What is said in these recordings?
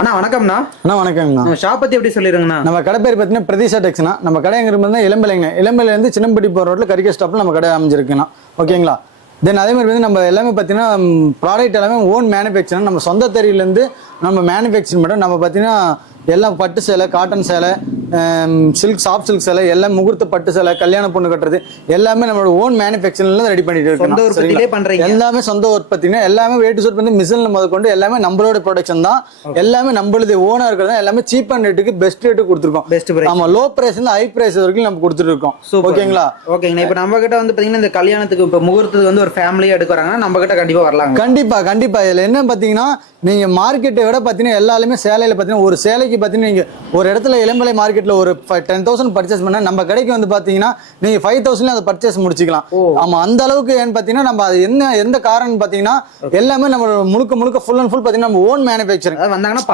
அண்ணா வணக்கம்ண்ணா. அண்ணா வணக்கங்கண்ணா. நம்ம ஷாப் பத்தி எப்படி சொல்லிருங்கண்ணா? நம்ம கடை பேர் பார்த்தீங்கன்னா பிரதீஷா டெக்ஸ்னா. நம்ம கடை எங்க இருந்தால் இளம்பிள்ளைலேருந்து சின்னம்பட்டி போகிற ரோட்டில் கரிக்கா ஸ்டாப்பில் நம்ம கடை அமைஞ்சிருக்குண்ணா. ஓகேங்களா? தென் அதே மாதிரி வந்து நம்ம எல்லாமே பார்த்தீங்கன்னா ப்ராடக்ட் எல்லாமே ஓன் மேனுஃபேக்சர். நம்ம சொந்த தெரியலேருந்து நம்ம மேனுஃபேக்சரிங் மட்டும் நம்ம பார்த்தீங்கன்னா எல்லாம் பட்டு சேலை, காட்டன் சேலை, சில்க், சாஃப்ட் சில்க் சேலை, எல்லாம் முகூர்த்த பட்டு சேலை, கல்யாண பொண்ணு கட்டுறது எல்லாமே நம்மளோட ஓன் மேனுஃபேக்சரிங்ல ரெடி பண்ணிட்டு இருக்கோம். எல்லாமே சொந்த உற்பத்தினா எல்லாமே வே டு ஷர்ட் வந்து மிஷின்ல முதற்கொண்டு எல்லாமே நம்மளோட ப்ரொடக்ஷன் தான். எல்லாமே நம்மளது ஓனா இருக்கிறது. எல்லாமே சீப் அண்ட் ரேட்டுக்கு பெஸ்ட் ரேட்டு கொடுத்துருக்கோம். ஆமா, லோ பிரைஸ் இருந்து ஹை பிரைஸ் வரைக்கும் நம்ம கொடுத்துட்டு இருக்கோம். ஓகேங்களா? ஓகேங்க. இப்போ நம்ம கிட்ட வந்து பாத்தீங்கன்னா இந்த கல்யாணத்துக்கு இப்போ முகூர்த்தத்துக்கு வந்து ஒரு ஃபேமிலியா எடுக்கிறாங்கன்னா நம்ம கிட்ட கண்டிப்பா வரலாம். கண்டிப்பா இதுல என்ன பாத்தீங்கன்னா நீங்க மார்க்கெட்டை விட பாத்தீங்கன்னா எல்லாருமே சேலையில பாத்தீங்கன்னா ஒரு சேலைக்கு பாத்தீங்கன்னா நீங்க ஒரு இடத்துல இளம்பலை மார்க்கெட்ல ஒரு 10,000 பர்ச்சேஸ் பண்ணா நம்ம கடைக்கு வந்து பாத்தீங்கன்னா நீங்க 5,000 அதை பர்ச்சேஸ் முடிச்சுக்கலாம். ஆமா, அந்த அளவுக்கு ஏன்னு பாத்தீங்கன்னா நம்ம அது எந்த காரணம் பாத்தீங்கன்னா எல்லாமே நம்ம முழுக்க ஃபுல் அண்ட் ஃபுல் பாத்தீங்கன்னா நம்ம ஓன் மேனுஃபேக்சரிங் வந்தாங்கன்னா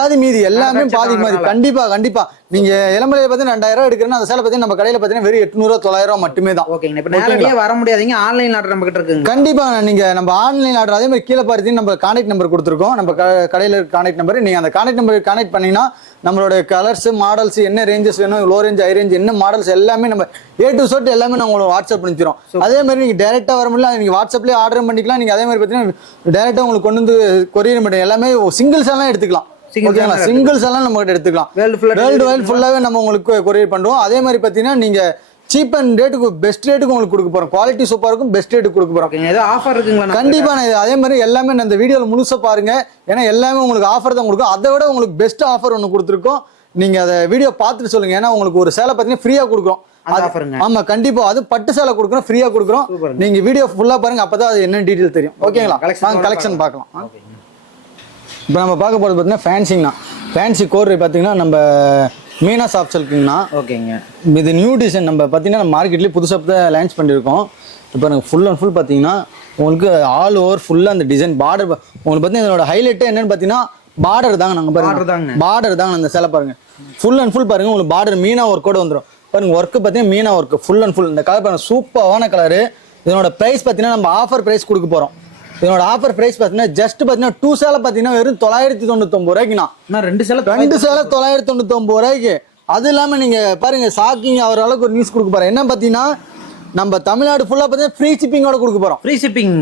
பாதி மீதி எல்லாமே பாதி கண்டிப்பா நீங்க இளம்பலையை பத்தி 2,000 ரூபாய் எடுக்கிறேன்னா அந்த சேலை பத்தி நம்ம கடையில பாத்தீங்கன்னா வெறும் 800 900 மட்டுமே தான். ஓகேங்க. இப்ப நேரடியா வர முடியாதீங்க, ஆன்லைன் ஆர்டர் நம்ம கிட்ட இருக்குங்க. கண்டிப்பா நீங்க நம்ம ஆன்லைன் ஆர்டர் அதே மாதிரி கீழே பார்த்து நம்ம கான்டாக்ட் நம்பர் கொடுத்துருக்கோம். நம்ம கடையில கான்டாக்ட் நம்பர், நீங்க அந்த கான்டாக்ட் நம்பர் கான்டாக்ட் பண்ணீங்கன்னா நம்மளோட கலர்ஸ், மாடல்ஸ், என்ன ரேஞ்சஸ் வேணும், லோ ரேஞ்ச், ஹை ரேஞ்ச், என்ன மாடல்ஸ் எல்லாமே நம்ம A to Z எல்லாமே நான் உங்களுக்கு வாட்ஸ்அப் பண்ணிச்சிடும். அதே மாதிரி நீங்க டைரக்டா வர முடியல, நீங்க வாட்ஸ்அப்லயே ஆர்டர் பண்ணிக்கலாம். நீங்க அதே மாதிரி பாத்தீங்கன்னா டைரக்டா உங்களுக்கு கொண்டு வந்து கொரியர் பண்ணுங்க. எல்லாமே சிங்கிள்ஸ் எல்லாம் எடுத்துக்கலாம். ஓகேங்களா? சிங்கிள்ஸ் எல்லாம் நம்ம கிட்ட எடுத்துக்கலாம். வேர்ல்டு வைட் ஃபுல்லாவே நம்ம உங்களுக்கு கொரியர் பண்றோம். அதே மாதிரி பாத்தீங்கன்னா நீங்க சீப் அண்ட் ரேட்டுக்கு பெஸ்ட் ரேட்டுக்கு உங்களுக்கு கொடுக்க போறோம். குவாலிட்டி சூப்பரா இருக்கும், பெஸ்ட் ரேட்டுக்கு கொடுக்க போறோம். ஏதோ ஆஃபர் இருக்குங்களா? கண்டிப்பா. அதே மாதிரி எல்லாமே அந்த வீடியோல முழுசா பாருங்க. ஏன்னா எல்லாமே உங்களுக்கு ஆஃபர் தான் கொடுக்கும். அதை விட உங்களுக்கு பெஸ்ட் ஆஃபர் ஒன்று கொடுத்துருக்கோம். நீங்க அதை வீடியோ பார்த்துட்டு சொல்லுங்க. ஏன்னா உங்களுக்கு ஒரு சேலை பார்த்தீங்கன்னா ஃப்ரீயா கொடுக்குறோம். ஆமா, கண்டிப்பா. அது பட்டு சேலை கொடுக்குறோம், ஃப்ரீயா கொடுக்குறோம். நீங்க வீடியோ ஃபுல்லா பாருங்க, அப்பதான் அது என்ன டீடைல் தெரியும். ஓகேங்களா? கலெக்ஷன் பார்க்கலாம். இப்போ நம்ம பார்க்க போறது பார்த்தீங்கன்னா ஃபேன்சிங்கண்ணா. ஃபேன்சி கோர் பார்த்தீங்கன்னா நம்ம மீனா சாஃப்ட் சில்க்குங்கண்ணா. ஓகேங்க. இது நியூ டிசைன் நம்ம பார்த்தீங்கன்னா நம்ம மார்க்கெட்லேயே புதுசாக தான் லான்ச் பண்ணியிருக்கோம். இப்போ எனக்கு ஃபுல் அண்ட் ஃபுல் பார்த்தீங்கன்னா உங்களுக்கு ஆல் ஓவர் ஃபுல்லாக அந்த டிசைன் பார்டர் உங்களுக்கு பார்த்தீங்கன்னா இதோட ஹைலைட்டே என்னன்னு பார்த்தீங்கன்னா பார்டர் தாங்க. நாங்கள் பாருங்க, பார்டர் தாங்க அந்த சேலை பாருங்க. ஃபுல் அண்ட் ஃபுல் பாருங்க, உங்களுக்கு பார்டர் மீனா ஒர்க்கோட வந்துடும் பாருங்க. ஒர்க்கு பார்த்தீங்கன்னா Meena work full and full. இந்த கலர் பாருங்க, சூப்பரான கலரு. இதனோட ப்ரைஸ் பார்த்தீங்கன்னா நம்ம ஆஃபர் ப்ரைஸ் கொடுக்க போகிறோம். இதனோட ஆஃபர் பிரைஸ் பார்த்தீங்கன்னா ஜஸ்ட் பார்த்தீங்கன்னா 2 சேலை பார்த்தீங்கன்னா வெறும் 999 ரூபாய்க்குண்ணா. 2 சேலை 999 ரூபாய்க்கு. அது இல்லாமல் நீங்கள் பாருங்க, ஷாக்கிங் ஆகிற அளவுக்கு ஒரு நியூஸ் கொடுக்க போகிறோம். என்ன பார்த்தீங்கன்னா நம்ம தமிழ்நாடு ஃபுல்லாக பார்த்தீங்கன்னா ஃப்ரீ ஷிப்பிங்கோட கொடுக்க போகிறோம்.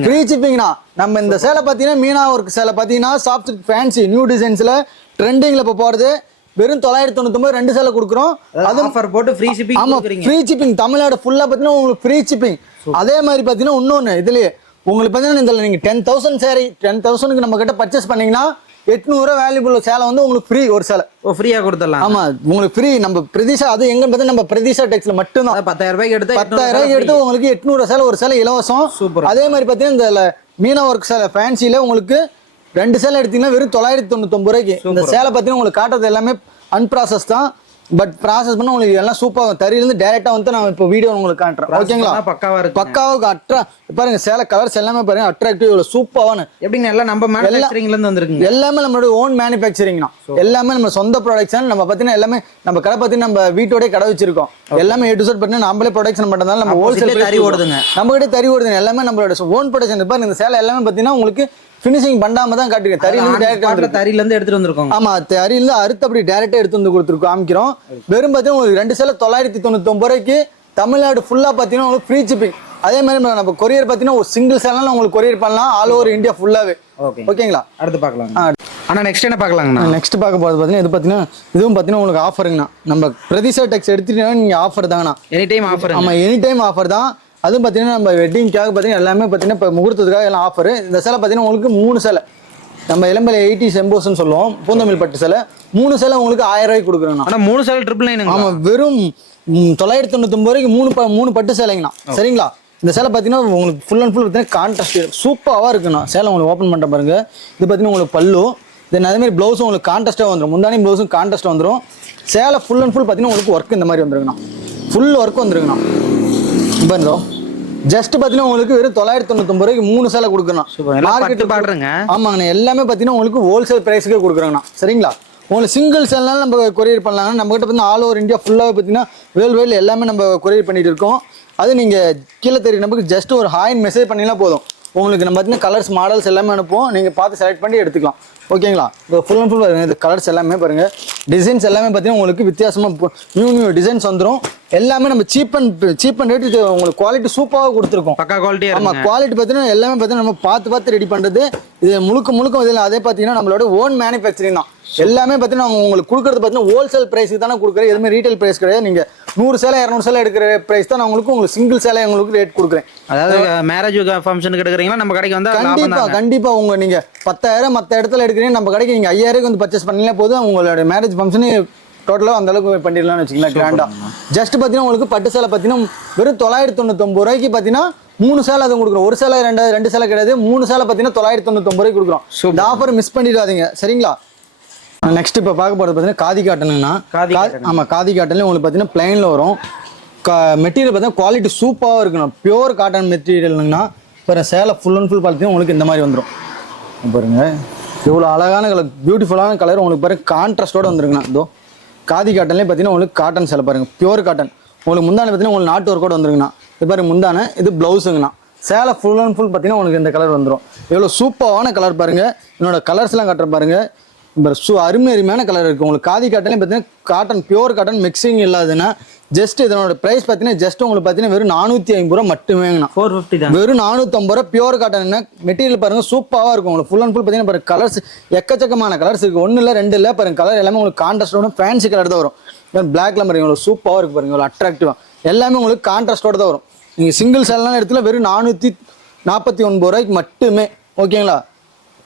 ஃப்ரீ ஷிப்பிங்னா நம்ம இந்த சேலை பார்த்தீங்கன்னா மீனா ஒர்க் சேலை பார்த்தீங்கன்னா சாஃப்ட் ஃபேன்சி நியூ டிசைன்ஸில் ட்ரெண்டிங்கில் இப்போ போகிறது வெறும் 999 2 சேலை கொடுக்குறோம். அது ஆஃபர் போட்டு ஃப்ரீ ஷிப்பிங். ஆமாம், ஃப்ரீ ஷிப்பிங் தமிழ்நாடு ஃபுல்லாக பார்த்தீங்கன்னா உங்களுக்கு ஃப்ரீ ஷிப்பிங். அதே மாதிரி பார்த்தீங்கன்னா இன்னொன்று இதுலேயே உங்களுக்கு பார்த்தீங்கன்னா இதில் நீங்கள் 10,000 சேரி 10,000க்கு நம்ம கிட்ட பர்ச்சேஸ் பண்ணீங்கன்னா 800 வேல்யூபிள் சேலை வந்து உங்களுக்கு ஃப்ரீ. ஒரு சேலை ஃப்ரீயா கொடுத்துடலாம். ஆமா, உங்களுக்கு ஃப்ரீ. நம்ம பிரதீஷா, அது எங்க பார்த்தா நம்ம பிரதீஷா டெக்ஸ்ல மட்டும் தான் 10,000 ரூபாய்க்கு எடுத்து 10,000 ரூபாய்க்கு எடுத்து உங்களுக்கு 800 சேலை, ஒரு சேலை இலவசம். சூப்பர். அதே மாதிரி பார்த்தீங்கன்னா இந்த மீனா ஒர்க் சேலை ஃபேன்சில உங்களுக்கு 2 சேலை எடுத்தீங்கன்னா வெறும் 999 ரூபாய்க்கு. இந்த சேலை பார்த்தீங்கன்னா உங்களுக்கு காட்டுறது எல்லாமே அன்ப்ராசஸ் தான். பட் ப்ராசஸ் பண்ண உங்களுக்கு எல்லாம் சூப்பராக தறியிலிருந்து டைரக்டா வந்து நான் இப்போ வீடியோ உங்களுக்கு காட்டுறேன். ஓகேங்களா? பக்காவாக பாருங்க, சேலை கலர்ஸ் எல்லாமே பாருங்க அட்ராக்டிவ், இவ்வளவு சூப்பரான. எப்படிங்க எல்லாம் நம்ம மேனுஃபேக்சரிங்ல இருந்து வந்திருக்கு. எல்லாமே நம்மளோட ஓன் மேனுஃபேக்சரிங்னா. எல்லாமே நம்ம சொந்த ப்ரொடக்ஷன். நம்ம பார்த்தீங்கன்னா எல்லாமே நம்ம கடை பார்த்தீங்கன்னா நம்ம வீட்டோட கடை வச்சிருக்கோம். எல்லாமே A to Z பார்த்தீங்கன்னா நம்மளே ப்ரொடக்ஷன் பண்றதால நம்ம ஹோல்சேல் தறி ஓடுதுங்க. நம்ம கிட்ட தறி ஓடுதுங்க. எல்லாமே நம்மளோட ஓன் ப்ரொடக்ஷன். பாருங்க இந்த சேலை எல்லாமே பார்த்தீங்கன்னா உங்களுக்கு ஃபினிஷிங் பண்ணாம தான் காட்டுங்க. தறியில இருந்து எடுத்துட்டு வந்திருக்கோம். ஆமா, தறியில அறுத்து அப்படி டைரக்டா எடுத்து வந்து கொடுத்துருக்கோம், காமிக்கிறோம். வெறும் பார்த்தீங்கன்னா உங்களுக்கு 2 சேலை 999 ரூபாய்க்கு தமிழ்நாடு ஃபுல்லா பார்த்தீங்கன்னா உங்களுக்கு ஃப்ரீ ஷிப்பிங். அதே மாதிரி நம்ம கொரியர் பார்த்தீங்கன்னா ஒரு சிங்கிள் சேனல் உங்களுக்கு கொரியர் பண்ணலாம் ஆல் ஓவர் இந்தியா ஃபுல்லாவே. ஓகேங்களா? அடுத்து பார்க்கலாம். ஆனா நெக்ஸ்ட் என்ன பார்க்கலாங்கண்ணா? நெக்ஸ்ட் பார்க்க போகிறது பார்த்தீங்கன்னா இது பார்த்தீங்கன்னா இதுவும் பார்த்தீங்கன்னா உங்களுக்கு ஆஃபருங்கண்ணா. நம்ம பிரதீஷா டெக்ஸ் எடுத்துட்டீங்கன்னா நீங்கள் ஆஃபர் தாங்கண்ணா. Any time offer. ஆமாம், எனி டைம் ஆஃபர் தான். அதுவும் பார்த்தீங்கன்னா நம்ம வெட்டிங்காக பார்த்தீங்கன்னா எல்லாமே பார்த்தீங்கன்னா இப்போ முகூர்த்தத்துக்காக எல்லாம் ஆஃபர். இந்த சேலை பார்த்தீங்கன்னா உங்களுக்கு 3 சேலை நம்ம இளம்பலை 80 எம்போஸ்ன்னு சொல்லுவோம், பூந்தமிழ் பட்டு சேலை 3 சேலை உங்களுக்கு 1000 ரூபாய்க்கு கொடுக்குறோம். ஆனால் 3 சேலை 999. ஆமாம், வெறும் 999 ரூபாய்க்கு 3 பட்டு சேலைங்கண்ணா. சரிங்களா? இந்த சேலை பார்த்தீங்கன்னா உங்களுக்கு ஃபுல் அண்ட் ஃபுல் பார்த்தீங்கன்னா கான்ட்ராஸ்ட் சூப்பராக இருக்குண்ணா. சேலை உங்களுக்கு ஓப்பன் பண்ணுற பாருங்க. இது பார்த்தீங்கன்னா உங்களுக்கு பல்லு. தென் அதே மாதிரி ப்ளவுஸும் உங்களுக்கு கான்ட்ராஸ்ட்டாக வந்துடும். முந்தானி ப்ளவுஸும் கான்ட்ராஸ்ட்டாக வந்துடும். சேலை ஃபுல் அண்ட் ஃபுல் பார்த்தீங்கன்னா உங்களுக்கு ஒர்க் இந்த மாதிரி வந்துருங்கண்ணா. Full work வந்துருங்கண்ணா. இப்போ ஜஸ்ட் பார்த்தீங்கன்னா உங்களுக்கு வெறும் 999 ரூபாய்க்கு 3 சேலை கொடுக்குறோம். மார்க்கெட் பாடுறேங்க. ஆமாங்கண்ணா, எல்லாமே பார்த்தீங்கன்னா உங்களுக்கு ஹோல்சேல் ப்ரைஸுக்கே கொடுக்குறாங்கண்ணா. சரிங்களா? உங்களுக்கு சிங்கிள் சேல்னாலும் நம்ம கொரியர் பண்ணலாங்க. நம்ம கிட்ட பார்த்தீங்கன்னா ஆல் ஓவர் இந்தியா ஃபுல்லாகவே பார்த்தீங்கன்னா வேர்ல்டு வைடில் எல்லாமே நம்ம கொரியர் பண்ணிட்டு இருக்கோம். அது நீங்கள் கீழே தெரியும் நமக்கு ஜஸ்ட் ஒரு ஹாய்னு மெசேஜ் பண்ணினா போதும். உங்களுக்கு நம்ம பார்த்தீங்கன்னா கலர்ஸ் மாடல்ஸ் எல்லாமே அனுப்புவோம். நீங்கள் பார்த்து செலக்ட் பண்ணி எடுத்துக்கலாம். ஓகேங்களா. இப்போ ஃபுல் அண்ட் ஃபுல் பாருங்க, இந்த கலர்ஸ் எல்லாமே பாருங்க, டிசைன்ஸ் எல்லாமே பார்த்தீங்கன்னா உங்களுக்கு வித்தியாசமாக நியூ டிசைன்ஸ் வந்துடும். எல்லாமே நம்ம சீப் அண்ட் ரேட், இது உங்களுக்கு குவாலிட்டி சூப்பராக கொடுத்துருக்கோம். பக்கா குவாலிட்டியா ஆமாம், குவாலிட்டி பார்த்தீங்கன்னா எல்லாமே பார்த்தீங்கன்னா நம்ம பார்த்து ரெடி பண்ணுறது. இது முழுக்க இதில் அதே பார்த்தீங்கன்னா நம்மளோட ஓன் மேனுஃபேக்சரிங் தான். எல்லாமே பார்த்தீங்கன்னா உங்களுக்கு கொடுக்குறது பார்த்தீங்கன்னா ஹோல்சேல் ப்ரைஸுக்கு தானே கொடுக்குறேன், எதுவுமே ரீட்டைல் ப்ரைஸ் கிடையாது. நீங்கள் 100 சேலை 200 சேலை எடுக்கிற ப்ரைஸ் தான் நான் உங்களுக்கு சிங்கிள் சேலை உங்களுக்கு ரேட் கொடுக்குறேன். அதாவது மேரேஜ் ஃபங்க்ஷனுக்கு எடுக்கிறீங்களா நம்ம கடைக்கு வந்து கண்டிப்பாக உங்கள் நீங்கள் 10,000 மற்ற இடத்துல எடுக்கிறீங்க, நம்ம கடைக்கு நீங்கள் 5,000 வந்து பர்ச்சேஸ் பண்ணீங்களா போதும். உங்களோட மேரேஜ் ஃபங்க்ஷனு டோட்டலாக அந்த அளவுக்கு பண்ணிடலாம்னு வச்சுக்கலாம் கிராண்டா. ஜஸ்ட் பார்த்தீங்கன்னா உங்களுக்கு பட்டு சேலை பார்த்தீங்கன்னா வெறும் 999 ரூபாய்க்கு பார்த்தீங்கன்னா 3 சேலை அதுவும் கொடுக்குறோம். ஒரு சேலை 2 சேலை கிடையாது, 3 சேலை பார்த்தீங்கன்னா 999 ரூபாய்க்கு கொடுக்குறோம். இந்த ஆஃபர் மிஸ் பண்ணிடாதீங்க சரிங்களா. நெக்ஸ்ட் இப்போ பார்க்க போகிறது பார்த்தீங்கன்னா காதி காட்டனுங்கண்ணா. ஆமாம், காதி காட்டன்லேயே உங்களுக்கு பார்த்தீங்கன்னா பிளைனில் வரும். மெட்டீரியல் பார்த்தீங்கன்னா குவாலிட்டி சூப்பராக இருக்கணும். பியூர் காட்டன் மெட்டீரியல்னுங்கண்ணா. இப்போ சேலை ஃபுல் அண்ட் ஃபுல் பார்த்தீங்கன்னா உங்களுக்கு இந்த மாதிரி வந்துடும். பாருங்க இவ்வளோ அழகான கலர், பியூட்டிஃபுல்லான கலர் உங்களுக்கு பாருங்க, கான்ட்ராஸ்டோடு வந்துருங்கண்ணா. இதோ காதி காட்டன்லேயே பார்த்தீங்கன்னா உங்களுக்கு காட்டன் சேலை பாருங்கள், பியூர் காட்டன். உங்களுக்கு முந்தானை பார்த்தீங்கன்னா உங்களுக்கு நாட்டு ஒர்க்கோடு வந்துருங்கண்ணா. இது பாருங்க முந்தானை, இது ப்ளவுஸுங்கண்ணா. சேலை ஃபுல் அண்ட் ஃபுல் பார்த்தீங்கன்னா உங்களுக்கு இந்த கலர் வந்துடும். எவ்வளோ சூப்பரான கலர் பாருங்கள். என்னோட கலர்ஸ்லாம் காட்டுற பாருங்கள், அருமையான கலர் இருக்குது. உங்களுக்கு காதி காட்டன்லேயே பார்த்தீங்கன்னா காட்டன், பியூர் காட்டன் மிக்சிங் இல்லாதுன்னா ஜஸ்ட் இதனோட ப்ரைஸ் பார்த்தீங்கன்னா ஜஸ்ட் உங்களுக்கு பார்த்தீங்கன்னா வெறும் 450 ரூபா மட்டுமேங்கண்ணா. 450 தான், வெறும் 450 ரூபா. பியூர் காட்டன் என்ன மெட்டீரியல் பாருங்கள், சூப்பராக இருக்கும். உங்களுக்கு ஃபுல் அண்ட் ஃபுல் பார்த்தீங்கன்னா பாருங்க கலர்ஸ் எக்கச்சக்கமான கலர்ஸ் இருக்குது. 1 இல்லை 2 இல்லை பாருங்க, கலர் எல்லாமே உங்களுக்கு கான்ட்ராஸ்டோட ஃபேன்சி கலர் தான் வரும். பிளாக்ல பாருங்க இவ்வளோ சூப்பராக இருக்குது பாருங்க, இவ்வளோ அட்ராக்டிவாக எல்லாமே உங்களுக்கு கான்ட்ராஸ்டோட தான் வரும். நீங்கள் சிங்கிள் சேலாம் இடத்துல வெறும் 449 ரூபாய்க்கு மட்டுமே. ஓகேங்களா.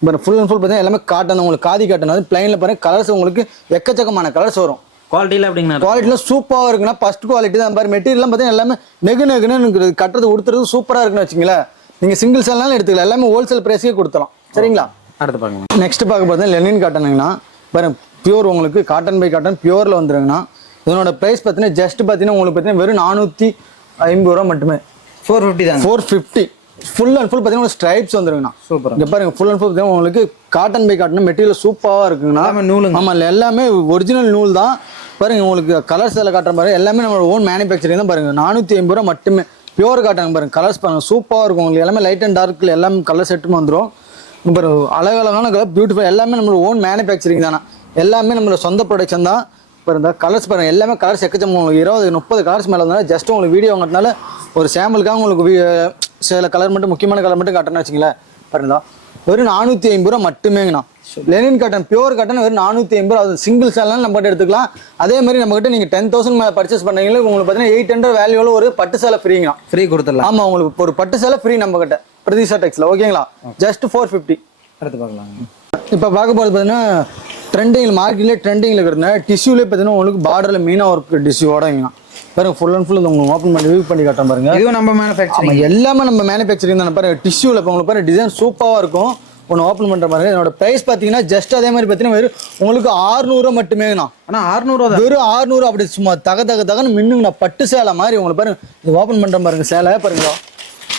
இப்போ ஃபுல் அண்ட் ஃபுல் பார்த்தீங்கன்னா எல்லாமே காட்டன், உங்களுக்கு காதி காட்டன். அது பிளைனில் பாருங்க கலர்ஸ் உங்களுக்கு எக்கச்சக்கமான கலர்ஸ் வரும். குவாலிட்டியில் அப்படிங்களா, குவாலிட்டியில் சூப்பராக இருக்குன்னா ஃபர்ஸ்ட் குவாலிட்டி தான் பாரு. மெட்டீரியல்லாம் பார்த்தீங்கன்னா எல்லாமே நெகுன்னு கட்டுறது உடுத்துறது சூப்பராக இருக்குன்னு வச்சுங்களேன். நீங்கள் சிங்கிள் சேல்னாலும் எடுத்துக்கலாம், எல்லாமே ஹோல்சேல் ப்ரைஸே கொடுத்தலாம் சரிங்களா. அடுத்து பாருங்க. நெக்ஸ்ட் பார்க்க பார்த்தீங்கன்னா லெனின் காட்டனுங்கண்ணா. பாருங்க பியூர் உங்களுக்கு காட்டன் பை காட்டன் பியூரில் வந்துருங்கண்ணா. இதனோட ப்ரைஸ் பார்த்தீங்கன்னா ஜஸ்ட் பார்த்தீங்கன்னா உங்களுக்கு பார்த்தீங்கன்னா வெறும் 450 ரூபா மட்டுமே. 450 தான், 450. ஃபுல் அண்ட் ஃபுல் பார்த்தீங்கன்னா ஸ்ட்ரைப்ஸ் வந்துருங்கண்ணா. சூப்பர். இங்கே பாருங்க ஃபுல் அண்ட் ஃபுல் பார்த்தீங்கன்னா உங்களுக்கு காட்டன் பை காட்டன் மெட்டீரியல் சூப்பராக இருக்குங்கண்ணா. நூல் ஆமாம், எல்லாமே ஒரிஜினல் நூல் தான். பாருங்க உங்களுக்கு கலர்ஸ் எல்லாம் காட்டுற பாருங்க, எல்லாமே நம்மளோட ஓன் மேனுஃபேக்சரிங் தான். பாருங்க 450 ரூபா மட்டுமே. பியூர் காட்டன் பாருங்க, கலர்ஸ் பாருங்க சூப்பராக இருக்கும். உங்களுக்கு எல்லாமே லைட் அண்ட் டார்க்கில் எல்லாமே கலர் செட்டுமே வந்துடும். பாருங்க அழகழகான கலர், பியூட்டிஃபுல், எல்லாமே நம்மளோட ஓன் மேனுஃபேக்சரிங் தானே. எல்லாமே நம்மளோட சொந்த ப்ரொடக்ஷன் தான். பாருங்க கலர்ஸ் பாருங்க, எல்லாமே கலர்ஸ் எக்கச்சக்கம். உங்களுக்கு 20-30 கலர்ஸ் மேலே வந்தாலும் ஜஸ்ட் உங்களுக்கு வீடியோ வாங்கினால ஒரு சாம்பிளுக்காக உங்களுக்கு சில கலர் மட்டும், முக்கியமான கலர் மட்டும் காட்டணும்னு வச்சுங்களேன். பாருங்க வெறும் 450 ரூபா மட்டுமேங்கண்ணா. லெனின் காட்டன் பியூர் காட்டன் வெறும் 450 ரூபா. அது சிங்கிள் சேலாம் நம்ம கிட்ட எடுத்துக்கலாம். அதே மாதிரி நம்ம கிட்ட நீங்கள் 10,000 மேலே பர்ச்சேஸ் பண்ணீங்களா உங்களுக்கு பார்த்தீங்கன்னா 800 வேல்யூவில் ஒரு பட்டு சேலை ஃப்ரீங்கண்ணா. ஃப்ரீ கொடுத்துடலாம். ஆமாம், உங்களுக்கு ஒரு பட்டு சேலை ஃப்ரீ நம்ம கிட்ட பிரதீஷா டெக்ஸ்ல. ஓகேங்களா. ஜஸ்ட் 450. அடுத்து பார்க்கலாம். இப்போ பார்க்க போகிறது பார்த்தீங்கன்னா ட்ரெண்டிங்கில், மார்க்கெட்லேயே ட்ரெண்டிங்கில் இருக்கிறதுனா டிஷ்யூலேயே பார்த்தீங்கன்னா உங்களுக்கு பார்டரில் மீனாக ஒர்க் டிஷ்யூவோடங்கண்ணா. பாருங்க ஃபுல் அண்ட் ஃபுல் உங்களுக்கு ஓப்பன் பண்ணி வியூ பண்ணி காட்டுறேன் பாருங்க. இதுவும் நம்ம மேனுஃபேக்சரிங், எல்லாமே நம்ம மேனுஃபேக்சரிங் தான். பாருங்க டிஷ்யூவில் இப்போ உங்களுக்கு பாருங்க டிசைன் சூப்பராக இருக்கும். ஒன்று ஓப்பன் பண்ணுற பாருங்க. என்னோட ப்ரைஸ் பார்த்தீங்கன்னா ஜஸ்ட் அதே மாதிரி பார்த்தீங்கன்னா வெறும் உங்களுக்கு 600 ரூபா மட்டுமேங்கண்ணா. ஆனால் 600 வெறும் 600 அப்படி சும்மா தகன்னு மின்னுங்கண்ணா. பட்டு சேலை மாதிரி உங்களுக்கு பாருங்க. இது ஓப்பன் பண்ணுற பாருங்க சேலை பாருங்க,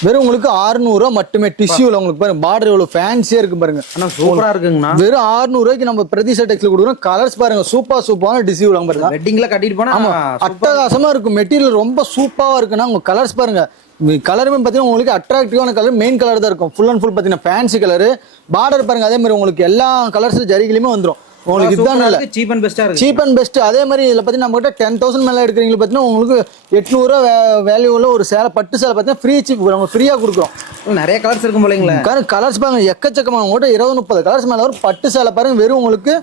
வெறும் உங்களுக்கு 600 ரூபா மட்டுமே. டிஷ்யூவில் உங்களுக்கு பாருங்க பார்டர் எவ்வளோ ஃபேன்சியாக இருக்கு பாருங்க. ஆனால் சூப்பராக இருக்குங்கண்ணா. வெறும் 600 ரூபாய்க்கு நம்ம பிரதீஷா டெக்ஸ்ல கொடுக்குறோம். கலர்ஸ் பாருங்க சூப்பரான டிஷ்யூவில் பாருங்க. வெட்டிங்கில் கட்டிட்டு போனால் ஆமாம் அட்டகாசமாக இருக்கும். மெட்டீரியல் ரொம்ப சூப்பராக இருக்குன்னா உங்கள் கலர்ஸ் பாருங்க. கலருமே பார்த்தீங்கன்னா உங்களுக்கு அட்ராக்டிவான கலர், மெயின் கலர் தான் இருக்கும். ஃபுல் அண்ட் ஃபுல் பார்த்தீங்கன்னா ஃபேன்சி கலரு. பார்டர் பாருங்க அதே மாதிரி உங்களுக்கு எல்லா கலர்ஸ் ஜரிகிலையுமே வந்துடும். உங்களுக்கு இதுதான் நல்ல சீப் அண்ட் பெஸ்ட்டாக இருக்கு. Cheap and best. அதே மாதிரி இதில் பார்த்தீங்கன்னா நம்ம கிட்ட 10,000 மேலே எடுக்கிறீங்க பார்த்தீங்கன்னா உங்களுக்கு 800 ரூபா வேல்யூவில் ஒரு சேலை பட்டு சேலை பார்த்தீங்கன்னா ஃப்ரீ சீப் நம்ம ஃப்ரீயாக கொடுக்குறோம். நிறைய கலர்ஸ் இருக்கும் போலீங்களா. கலர்ஸ் பாருங்க எக்கச்சக்கமாக. உங்கள்கிட்ட 20-30 கலர்ஸ் மேலே வரும். பட்டு சேலை பாருங்க வெறும் உங்களுக்கு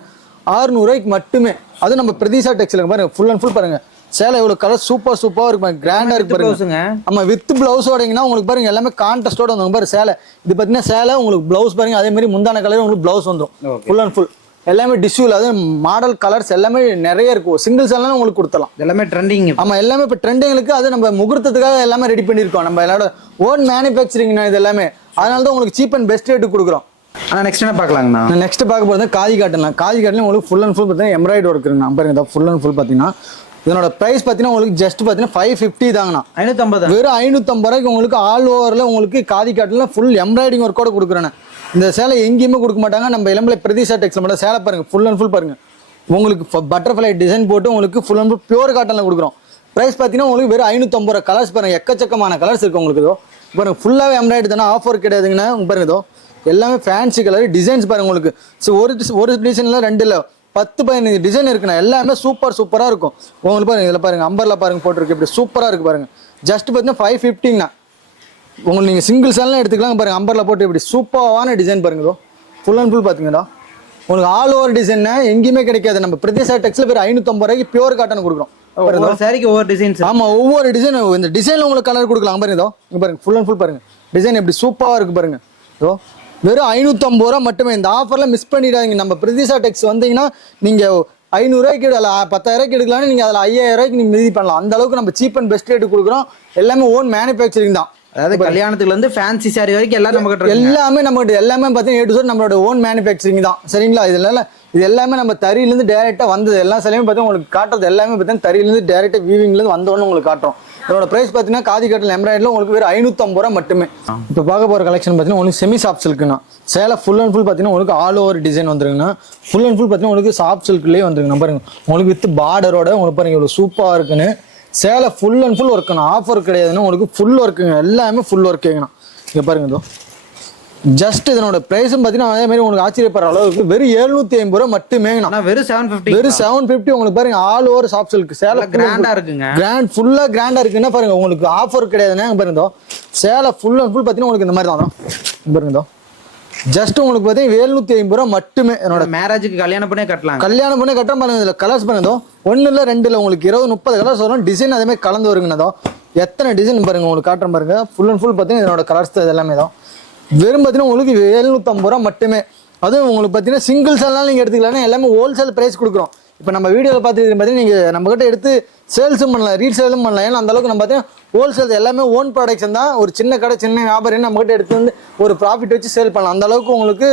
600 ரூபாய்க்கு மட்டுமே. அது நம்ம பிரதீஷா டெக்ஸ்டைல் பாருங்க. ஃபுல் அண்ட் ஃபுல் பாருங்க சேலை எவ்வளோ கலர் சூப்பராக இருக்கும். கிராண்டாக இருக்கு பாருங்க. ஆமாம் வித் பிளவுஸோடங்கன்னா உங்களுக்கு பாருங்க எல்லாமே கான்ட்ராஸ்டோட வந்து பாருங்க சேலை. இது பார்த்தீங்கன்னா சேலை உங்களுக்கு பிளவுஸ் பாருங்க அதே மாதிரி முந்தான கலர் உங்களுக்கு பிளவுஸ் வந்துடும். ஃபுல் அண்ட் ஃபுல் எல்லாமே டிஷ்யூல, அது மாடல் கலர்ஸ் எல்லாமே நிறைய இருக்கும். சிங்கிள் சேலாம் உங்களுக்கு கொடுத்தலாம். எல்லாமே ட்ரெண்டிங். ஆமாம் எல்லாமே இப்போ ட்ரெண்டிங்களுக்கு. அது நம்ம முகூர்த்தத்துக்காக எல்லாமே ரெடி பண்ணியிருக்கோம். நம்ம எல்லாரோட ஓன் மேனுஃபேக்சரிங்னா இது எல்லாமே. அதனால தான் உங்களுக்கு சீப் அண்ட் பெஸ்ட் ரேட்டு கொடுக்குறோம். ஆனால் நெக்ஸ்ட் என்ன பார்க்கலாங்கண்ணா. நெக்ஸ்ட் பார்க்க போகிறது காதி காட்டலாம். காதி காட்டில் உங்களுக்கு ஃபுல் அண்ட் ஃபுல் பார்த்தீங்கன்னா எம்ப்ராய்டரி ஒர்க் இருக்குங்க. பாருங்க ஃபுல் அண்ட் ஃபுல் பார்த்தீங்கன்னா இதனோட ப்ரைஸ் பார்த்தீங்கன்னா உங்களுக்கு ஜஸ்ட் பார்த்தீங்கன்னா 550 தாங்கண்ணா. 550. வெறும் 550 ரூபாய்க்கு உங்களுக்கு ஆல் ஓவரில் உங்களுக்கு காதி காட்டில் ஃபுல் எம்ப்ராய்டிங் ஒர்க்கோட கொடுக்குறேன். இந்த சேலை எங்கேயுமே கொடுக்க மாட்டாங்க. நம்ம இளம்பிள்ளை பிரதீஷா டெக்ஸ்ல மட்டும் சேலை பாருங்க ஃபுல் அண்ட் ஃபுல் பாருங்க. உங்களுக்கு பட்டர்ஃப்ளை டிசைன் போட்டு உங்களுக்கு ஃபுல் அண்ட் ஃபுல் பியூர் காட்டனில் கொடுக்குறோம். ப்ரைஸ் பார்த்தீங்கன்னா உங்களுக்கு வெறும் 550 ரூபா. கலர்ஸ் பாருங்க எக்கச்சக்கமான கலர்ஸ் இருக்கு உங்களுக்கு. இதோ பாருங்க ஃபுல்லாகவே எம்ப்ராய்டரி தானே, ஆஃபர் கிடையாதுங்கண்ணா. பாருங்க இதோ எல்லாமே ஃபேன்சி கலர் டிசைன்ஸ் பாருங்க உங்களுக்கு. ஸோ ஒரு டிசைன்ல 2 இல்லை 10-15 டிசைன் இருக்குண்ணா. எல்லாமே சூப்பராக இருக்கும் உங்களுக்கு. பாருங்க இதில் பாருங்க அம்பர்லா பாருங்க போட்டிருக்கு, இப்படி சூப்பராக இருக்கு பாருங்க. ஜஸ்ட் பார்த்தீங்கன்னா 550ங்கண்ணா. உங்களுக்கு நீங்கள் சிங்கிள் சேனல்லாம் எடுத்துக்கலாம் பாருங்க. அம்பர்லா போட்டு இப்படி சூப்பரான டிசைன் பாருங்க. ஃபுல் அண்ட் ஃபுல் பார்த்தீங்களா உங்களுக்கு ஆல் ஓவர் டிசைன் எங்கேயுமே கிடைக்காது. நம்ம பிரதேசா டெக்ஸ்ல பேர் 550 ரூபாய்க்கு பியூர் காட்டன் கொடுக்குறோம். ஒவ்வொரு சாரிக்கு ஒவ்வொரு டிசைன்ஸ். ஆமா ஒவ்வொரு டிசைன் இந்த டிசைன்ல உங்களுக்கு கலர் கொடுக்கலாம் பாருங்க. இங்க பாருங்க ஃபுல் அண்ட் ஃபுல் பாருங்க டிசைன் எப்படி சூப்பரா இருக்கு பாருங்க. வெறும் 550 ரூபா மட்டுமே. இந்த ஆஃபர்ல மிஸ் பண்ணிடாதீங்க. நம்ம பிரதேசா டெக்ஸ் வந்தீங்கன்னா நீங்க 500 ரூபாய்க்கு 10,000 ரூபாய்க்கு எடுக்கலாம்னு நீங்க அதில் 5000 ரூபாய்க்கு நீங்க மிதி பண்ணலாம். அந்த அளவுக்கு நம்ம சீப் அண்ட் பெஸ்ட் ரேட்டு கொடுக்குறோம். எல்லாமே ஓன் மேனுஃபேக்சரிங் தான். அதாவது கல்யாணத்துல இருந்து ஃபேன்சி சாரி வரைக்கும் எல்லாம் நம்ம கிட்ட எல்லாமே எல்லாமே பார்த்தீங்கன்னா A to Z நம்மளோட ஓன் மேனுஃபேக்சரிங் தான். சரிங்களா? இது எல்லாமே நம்ம தறியிலேருந்து டேரெக்டா வந்தது. எல்லா சிலையுமே பார்த்தீங்கன்னா உங்களுக்கு காட்டுறது எல்லாமே பார்த்தீங்கன்னா தறியிலேருந்து டேரெக்டாக வீவிங்லேருந்து வந்தோன்னு உங்களுக்கு காட்டுறோம். இதோட பிரைஸ் பார்த்தீங்கன்னா காதி கட்டல் எம்ப்ராய்டரியில் உங்களுக்கு வெறும் 550 ரூபா மட்டுமே. இப்போ பார்க்க போகிற கலெக்ஷன் பார்த்தீங்கன்னா உங்களுக்கு செமி சாஃப்ட் சில்க்குண்ணா. சேலை ஃபுல் அண்ட் ஃபுல் பார்த்தீங்கன்னா உங்களுக்கு ஆல் ஓவர் டிசைன் வந்துருங்கண்ணா. ஃபுல் அண்ட் ஃபுல் பார்த்தீங்கன்னா உங்களுக்கு சாஃப்ட் சில்க்லேயே வந்துருங்கண்ணா. பாருங்க உங்களுக்கு வித் பார்டரோட உங்களுக்கு பாருங்க இவ்வளோ சூப்பராக இருக்குன்னு. சேலை ஃபுல் அண்ட் ஃபுல் ஒர்க்குண்ணா. ஆஃபர் கிடையாதுன்னா உங்களுக்கு ஃபுல் ஒர்க்குங்க. எல்லாமே ஃபுல் ஒர்க்குங்கண்ணா. இங்கே பாருங்க இதோ ஜஸ்ட் இதனோட பிரைஸும் பார்த்தீங்கன்னா அதே மாதிரி உங்களுக்கு ஆச்சரியப்படுற அளவுக்கு வெறும் 750 ரூபா மட்டுமேங்கண்ணா. வெறும் 750. வெறும் 750 உங்களுக்கு பாருங்க ஆல் ஓவர் சாஃப்ட் சில்க் சேலை கிராண்டா இருக்குங்க. கிராண்ட் ஃபுல்லா கிராண்டா இருக்குன்னா பாருங்க உங்களுக்கு ஆஃபர் கிடையாதுன்னா பாருங்க சேலை ஃபுல் அண்ட் ஃபுல் பார்த்தீங்கன்னா உங்களுக்கு இந்த மாதிரி தான் பாருங்க. ஜஸ்ட் உங்களுக்கு பார்த்தீங்கன்னா 750 ரூபா மட்டுமே. என்னோட மேரேஜுக்கு கல்யாணம் பண்ணே கட்டலாம். கல்யாணம் பண்ணே கட்ட பாருங்க. இதில் கலர்ஸ் பாருங்க 1 இல்லை 2 இல்லை உங்களுக்கு 20-30 கலர்ஸ் வரும். டிசைன் அதே மாதிரி கலந்து வருங்கண்ணா. எத்தனை டிசைன் பாருங்க உங்களுக்கு காட்டுறேன் பாருங்க. ஃபுல் அண்ட் ஃபுல் பார்த்தீங்கன்னா இதனோட கலர்ஸ் இது எல்லாமே தான். வெறும் பார்த்தீங்கன்னா உங்களுக்கு 750 ரூபா மட்டுமே. அதுவும் உங்களுக்கு பார்த்தீங்கன்னா சிங்கிள்ஸ் எல்லாம் நீங்கள் எடுத்துக்கலாம்னா எல்லாமே ஹோல்சேல் ப்ரைஸ் கொடுக்குறோம். இப்போ நம்ம வீடியோவில் பார்த்தீங்கன்னா நீங்கள் நம்மகிட்ட எடுத்து சேல்ஸும் பண்ணலாம், ரீசேலும் பண்ணலாம். ஏன்னா அந்த அளவுக்கு நம்ம பார்த்தீங்கன்னா ஹோல்சேல் எல்லாமே ஓன் ப்ராடக்ட்ஸ் தான். ஒரு சின்ன கடை சின்ன வியாபாரம் நம்மகிட்ட எடுத்து வந்து ஒரு ப்ராஃபிட் வச்சு சேல் பண்ணலாம். அந்த அளவுக்கு உங்களுக்கு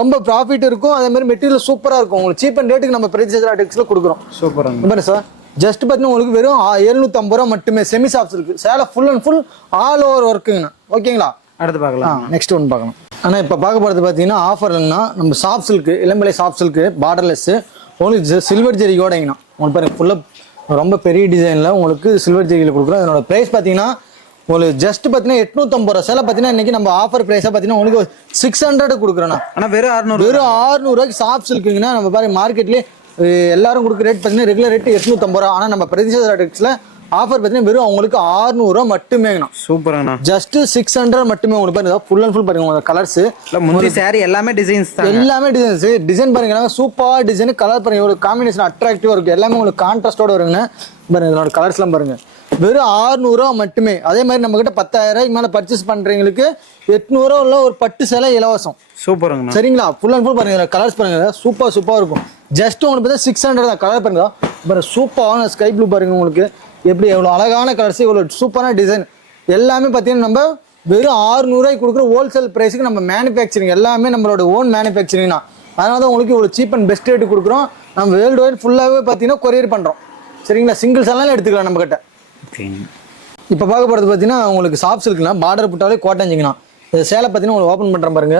ரொம்ப ப்ராஃபிட் இருக்கும். அதே மாதிரி மெட்டீரியல் சூப்பராக இருக்கும். உங்களுக்கு சீப் அண்ட் ரேட்டுக்கு நம்ம பிரதேசா டெக்ஸ்ல கொடுக்குறோம். சூப்பராக பாருங்க சார். ஜஸ்ட் பார்த்தீங்கன்னா உங்களுக்கு வெறும் 750 ரூபா மட்டுமே. செமி சாஃப்ட் இருக்கு சேலை full and full all over ஒர்க்குங்கண்ணா. ஓகேங்களா? அடுத்து பார்க்கலாம். நெக்ஸ்ட் ஒன்று பார்க்கலாம். ஆனால் இப்போ பார்க்க போகிறது பார்த்தீங்கன்னா ஆஃபர்னா நம்ம சாஃப்ட் சில்க்கு இளம்பிள்ளை சாஃப்ட் சில்க்கு பார்டர்லெஸ் உங்களுக்கு சில்வர் ஜெரியோடங்கண்ணா. உங்களுக்கு பாருங்க ஃபுல்லாக ரொம்ப பெரிய டிசைனில் உங்களுக்கு சில்வர் ஜெரியில் கொடுக்குறோம். இதனோட ப்ரைஸ் பார்த்தீங்கன்னா உங்களுக்கு ஜஸ்ட் பார்த்தீங்கன்னா 850 ரூபா. சேலை பார்த்தீங்கன்னா இன்னைக்கு நம்ம ஆஃபர் ப்ரைஸாக பார்த்தீங்கன்னா உங்களுக்கு 600 கொடுக்குறோண்ணா. ஆனால் வெறும் 600. வெறும் 600 ரூபாய்க்கு சாஃப்ட் சில்க்குங்கன்னா நம்ம பாருங்க மார்க்கெட்லேயே எல்லாரும் கொடுக்குற ரேட் பார்த்தீங்கன்னா ரெகுலர் ரேட் 850 ரூபா. ஆனால் நம்ம பிரதேசா டெக்ஸ்ல ஆஃபர் பார்த்தீங்கன்னா வெறும் அவங்களுக்கு 600 ரூபா மட்டுமேங்கண்ணா. சூப்பராண்ணா. ஜஸ்ட் 600 மட்டுமே. உங்களுக்கு பாருங்க ஃபுல் அண்ட் ஃபுல் பாருங்க உங்களுக்கு கலர்ஸ் முந்தி சாரி எல்லாமே டிசைன்ஸ் தான். எல்லாமே டிசைன் பாருங்க சூப்பரா டிசைன் கலர் பாருங்க ஒரு காம்பினேஷன் அட்ராக்டிவா இருக்கு. எல்லாமே உங்களுக்கு கான்ட்ராஸ்டோட வருங்க. பாருங்க இதோட கலர்ஸ்லாம் பாருங்க வெறும் 600 ரூபா மட்டுமே. அதே மாதிரி நம்ம கிட்ட 10,000 ரூபாய்க்கு மேல பர்ச்சேஸ் பண்றவங்களுக்கு 800 ரூபா உள்ள ஒரு பட்டு சேலை இலவசம். சூப்பருங்க. சரிங்களா? ஃபுல் அண்ட் ஃபுல் பாருங்க கலர்ஸ் பாருங்க சூப்பரா இருக்கும். ஜஸ்ட் உங்களுக்கு பார்த்தா 600 தான். கலர் பாருங்க பாருங்க சூப்பரான ஸ்கை ப்ளூ பாருங்க உங்களுக்கு எப்படி எவ்வளோ அழகான கலர்ஸ் இவ்வளோ சூப்பரான டிசைன் எல்லாமே பார்த்தீங்கன்னா நம்ம வெறும் 600 ரூபாய்க்கு கொடுக்குற ஹோல்சேல் ப்ரைஸுக்கு நம்ம மேனுஃபேக்சரிங் எல்லாமே நம்மளோட ஓன் மேனுஃபேக்சரிங் தான். அதனால தான் உங்களுக்கு இவ்வளோ சீப் அண்ட் பெஸ்ட் ரேட்டு கொடுக்குறோம். நம்ம வேர்ல்டு வைட் ஃபுல்லாகவே பார்த்தீங்கன்னா கொரியர் பண்ணுறோம். சரிங்களா? சிங்கிள்ஸ் எல்லாம் எடுத்துக்கலாம் நம்ம கிட்ட. இப்போ பார்க்க போகிறது பார்த்தீங்கன்னா உங்களுக்கு சாஃப்ட் சில்க்லாம் பார்டர் புட்டாலே கோட்டஞ்சிங்கண்ணா. இந்த சேலை பார்த்தீங்கன்னா உங்களுக்கு ஓப்பன் பண்ணுறேன் பாருங்க.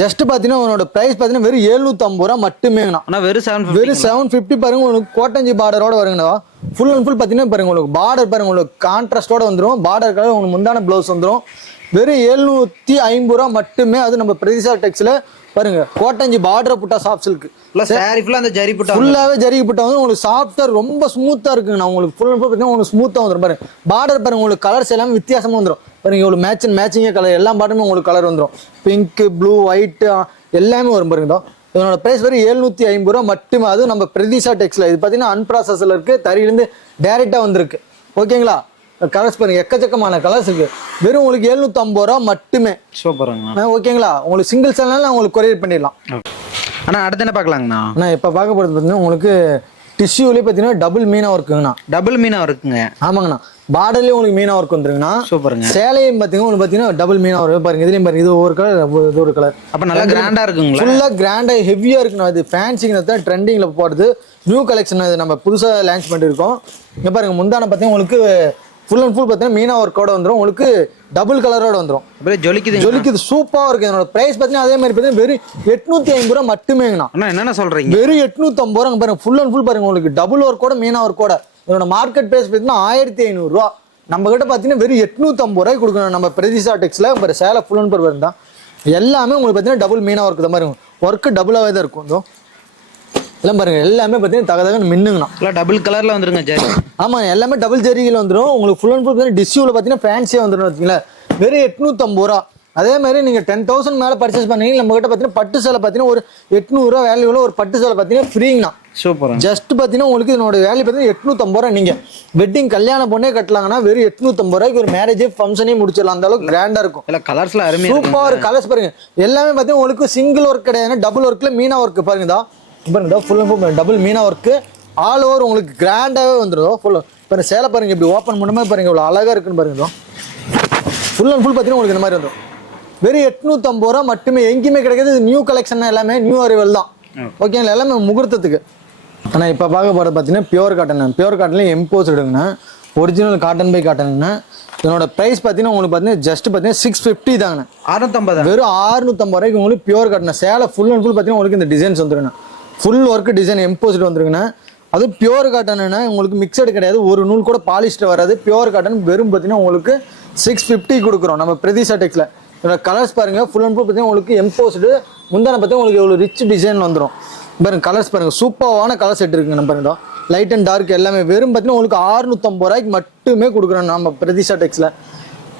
ஜஸ்ட் பார்த்தீங்கன்னா உன்னோட ப்ரைஸ் பார்த்தீங்கன்னா வெறும் 750 ரூபா மட்டுமேங்கண்ணா. ஆனால் வெறும் 750 பாருங்க உங்களுக்கு கோட்டஞ்சி பார்டரோட வருங்கண்ணா. ஃபுல் அண்ட் ஃபுல் பார்த்தீங்கன்னா பாருங்க உங்களுக்கு பார்டர் பாருங்க உங்களுக்கு கான்ட்ராஸ்டோட வந்துடும். பார்டர் கலர் உங்களுக்கு முந்தான ப்ளவுஸ் வந்துடும். வெறும் 750 ரூபா மட்டுமே. அது நம்ம பிரதேசா டெக்ஸ்ல பாருங்க கோட்டஞ்சி பார்டர் புட்டா சாஃப்ட் சில்க் சாரி ஃபுல்லா அந்த ஜரி புட்டா ஃபுல்லாவே ஜரி புட்டா வந்து உங்களுக்கு சாஃப்டா ரொம்ப ஸ்மூத்தா இருக்குங்கண்ணா. உங்களுக்கு ஃபுல் அண்ட் ஃபுல் பார்த்தீங்கன்னா உங்களுக்கு ஸ்மூத்தா வந்துடும். பாருங்க பார்டர் பாருங்க உங்களுக்கு கலர்ஸ் எல்லாமே வித்தியாசமா வந்துடும். பாருங்க இவ்வளவு மேட்சிங்கே கலர் எல்லா பார்டருமே உங்களுக்கு கலர் வந்துடும். பிங்க் ப்ளூ ஒயிட் எல்லாமே வரும் பாருங்க. இதனோட பிரைஸ் வெறும் 750 ரூபா மட்டுமே. அதுவும் நம்ம பிரதேசா டெக்ஸ்ல இது பார்த்தீங்கன்னா அன்ப்ராசஸ்ல இருக்கு. தறியிலேருந்து டைரக்டா வந்திருக்கு. ஓகேங்களா? கலர்ஸ் பாருங்க எக்கச்சக்கமான கலர்ஸ் இருக்கு. வெறும் உங்களுக்கு 750 ரூபா மட்டுமே. சூப்பருங்க. ஓகேங்களா? உங்களுக்கு சிங்கிள் சேனல் உங்களுக்கு கொரியர் பண்ணிடலாம். ஆனா அடுத்து என்ன பார்க்கலாங்கண்ணா? அண்ணா இப்போ பார்க்க போகிறது பார்த்தீங்கன்னா உங்களுக்கு டிஷ்யூலேயே பார்த்தீங்கன்னா டபுள் மீனா ஒர்க்குங்கண்ணா. டபுள் மீனா இருக்குங்க. ஆமாங்கண்ணா. பார்டர்லேயும் உங்களுக்கு மீனா ஒர்க் வந்துருங்கண்ணா. சூப்பருங்க. சேலையும் பார்த்தீங்கன்னா உங்களுக்கு பார்த்தீங்கன்னா டபுள் மீனா ஒர்க் பாருங்க. இதுலேயும் பாருங்க இது ஒரு கலர் இது ஒரு கலர். அப்போ நல்லா கிராண்டா இருக்குங்களா? ஃபுல்லாக கிராண்டாக ஹெவியாக இருக்குண்ணா. இது ஃபேன்சிங்க தான் ட்ரெண்டிங்கில் போடுறது நியூ கலெக்ஷன். இது நம்ம புதுசாக லான்ச் பண்ணியிருக்கோம். இங்கே பாருங்க முந்தான பார்த்தீங்கன்னா உங்களுக்கு ஃபுல் அண்ட் ஃபுல் பார்த்தீங்கன்னா மீனா ஒர்க்கோட வந்துடும். உங்களுக்கு டபுள் கலரோட வந்துடும். ஜொலிக்குது சூப்பராக இருக்கு. என்னோட பிரைஸ் பார்த்தீங்கன்னா அதே மாதிரி பார்த்தீங்கன்னா வெறும் 850 ரூபா மட்டுமேங்கண்ணா. என்ன சொல்றீங்க? வெறும் 850 ரூபா பாருங்க. ஃபுல் அண்ட் ஃபுல் பாருங்க உங்களுக்கு டபுள் ஒர்க்கோட மீனா ஒர்க்கோட. இதோட மார்க்கெட் பிரைஸ் பார்த்தீங்கன்னா 1500 ரூபா. நம்ம கிட்ட பார்த்தீங்கன்னா வெறும் 850 ரூபாய்க்கு கொடுக்கணும். நம்ம பிரதேசா டெக்ஸ்ல சேலை ஃபுல் அண்ட் ஃபுல் இருந்தா எல்லாமே உங்களுக்கு பார்த்தீங்கன்னா டபுள் மீனா ஒர்க் தான் மாதிரி ஒர்க்கு டபுளாகவே தான் இருக்கும். இதோ எல்லாம் பாருங்க எல்லாமே பார்த்தீங்கன்னா தகதகன்னு மின்னுங்கண்ணா. எல்லாம் டபுள் கலர்ல வந்துருங்க ஜரி. ஆமாம் எல்லாமே டபுள் ஜெரிகள் வந்துடும் உங்களுக்கு. ஃபுல் அண்ட் ஃபுல் பார்த்தீங்கன்னா டிஷ்யூவில் பார்த்தீங்கன்னா ஃபேன்சியாக வந்துடும் வச்சுங்களேன். வெறும் 850 ரூபா. அதே மாதிரி நீங்கள் 10,000 மேலே பர்ச்சேஸ் பண்ணீங்க நம்ம கிட்ட பார்த்தீங்கன்னா பட்டு சேலை பார்த்தீங்கன்னா ஒரு 800 ரூபா வேல்யூவில் ஒரு பட்டு சேலை பார்த்தீங்கன்னா ஃப்ரீங்கண்ணா. சூப்பர். ஜஸ்ட் பார்த்தீங்கன்னா உங்களுக்கு இதனோட வேல்யூ பார்த்தீங்கன்னா 850 ரூபா. நீங்கள் வெட்டிங் கல்யாண பொண்ணே கட்டலாங்கன்னா வெறும் 850 ரூபாய்க்கு ஒரு மேரேஜே ஃபங்க்ஷனே முடிச்சிடலாம். அந்த அளவுக்கு கிராண்டாக இருக்கும். எல்லாம் கலர்ஸ்ல அருமையா சூப்பர் கலர்ஸ் பாருங்க. எல்லாமே பார்த்தீங்கன்னா உங்களுக்கு சிங்கிள் ஒர்க் கிடையாது, டபுள் ஒர்க்கில் மீனா ஒர்க் பாருங்க. தான் பாருங்க full and full double Meena work all over உங்களுக்கு கிராண்டாகவே வந்துடும். ஃபுல் பாருங்க சேலை பாருங்க இப்படி ஓப்பன் பண்ணுமே பாருங்க இவ்வளோ அழகாக இருக்குன்னு பாருங்க. ஃபுல் அண்ட் ஃபுல் பார்த்தீங்கன்னா உங்களுக்கு இந்த மாதிரி வந்துடும். வெறும் 850 ரூபா மட்டுமே. எங்கேயுமே கிடைக்காது. இது நியூ கலெக்ஷன் எல்லாமே நியூ அரைவல் தான். ஓகேங்களா எல்லாமே முகூர்த்தத்துக்கு. ஆனால் இப்போ பார்க்க போகிறது பார்த்தீங்கன்னா பியூர் காட்டன். பியூர் காட்டன்லேயும் எம்போஸ் எடுங்கண்ணா. ஒரிஜினல் காட்டன் பை காட்டனுங்கண்ணா. இதனோட ப்ரைஸ் பார்த்தீங்கன்னா உங்களுக்கு பார்த்தீங்கன்னா ஜஸ்ட் பார்த்தீங்கன்னா 650 தாங்கண்ணா. 650. வெறும் 650 ரூபாய்க்கு உங்களுக்கு பியூர் காட்டன் சேலை ஃபுல் அண்ட் ஃபுல் பார்த்தீங்கன்னா உங்களுக்கு இந்த டிசைன்ஸ் வந்துருங்கண்ணா. ஃபுல் ஒர்க் டிசைன் எம்போஸ்ட் வந்துருங்கண்ணா. அதுவும் பியூர் காட்டன்னா உங்களுக்கு மிக்சடு கிடையாது, ஒரு நூல் கூட பாலிஸ்டர் வராது. பியூர் காட்டன் வெறும் பார்த்தீங்கன்னா உங்களுக்கு 650 கொடுக்குறோம் நம்ம பிரதிஷா டெக்ஸ்ல. இதோட கலர்ஸ் பாருங்க ஃபுல் அண்ட் ஃபுல் பார்த்தீங்கன்னா உங்களுக்கு எம்போஸ்டு முந்தான பார்த்தீங்கன்னா உங்களுக்கு எவ்வளோ ரிச் டிசைன் வந்துடும் பாருங்க. கலர்ஸ் பாருங்க சூப்பரான கலர் செட் இருக்குங்க. நம்ம பாருங்க லைட் அண்ட் டார்க் எல்லாமே வெறும் பார்த்தீங்கன்னா உங்களுக்கு 650 ரூபாய்க்கு மட்டுமே கொடுக்குறோம் நம்ம பிரதிஷா டெக்ஸ்ல.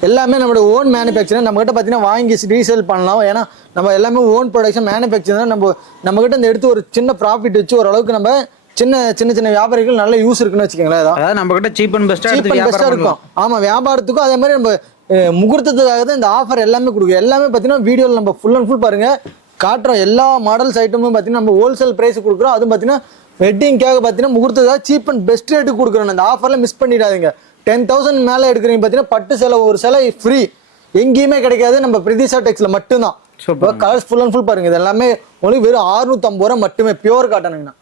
எல்லாமே நம்மளோட ஓன் மேனுஃபேக்சரிங். நம்மகிட்ட பார்த்தீங்கன்னா வாங்கி ரீசேல் பண்ணலாம். ஏன்னா நம்ம எல்லாமே ஓன் ப்ரொடக்ஷன் மேனுஃபேக்சரிங் தான். நம்மகிட்ட இந்த எடுத்து ஒரு சின்ன ப்ராஃபிட் வச்சு ஓரளவுக்கு நம்ம சின்ன வியாபாரிகள் நல்ல யூஸ் இருக்குன்னு வச்சுக்கோங்களேன். அதாவது நம்ம கிட்ட சீப் அண்ட் பெஸ்டா இருக்கும். ஆமா வியாபாரத்துக்கும் அதே மாதிரி நம்ம முகூர்த்தத்துக்காக தான் இந்த ஆஃபர் எல்லாமே கொடுக்கும். எல்லாமே பார்த்தீங்கன்னா வீடியோவில் நம்ம ஃபுல் அண்ட் ஃபுல் பாருங்க காட்டுறோம். எல்லா மாடல்ஸ் ஐட்டமும் பார்த்தீங்கன்னா நம்ம ஹோல்சேல் பிரைஸ் கொடுக்குறோம். அதுவும் பார்த்தீங்கன்னா வெட்டிங்காக பார்த்தீங்கன்னா முகூர்த்தத்துக்காக சீப் அண்ட் பெஸ்ட் ரேட்டு கொடுக்குறோம். அந்த ஆஃபர்ல மிஸ் பண்ணிடாதீங்க. 10,000 மேலே எடுக்கிறீங்க பார்த்தீங்கன்னா பட்டு சேலை ஒரு சேலை ஃப்ரீ. எங்கேயுமே கிடைக்காது, நம்ம பிரதிஷா டெக்ஸ்ல மட்டும்தான். கலர்ஸ் ஃபுல் அண்ட் ஃபுல் பாருங்க. இது எல்லாமே உங்களுக்கு வெறும் 650 ரூபா மட்டுமே பியூர் காட்டனுங்கண்ணா.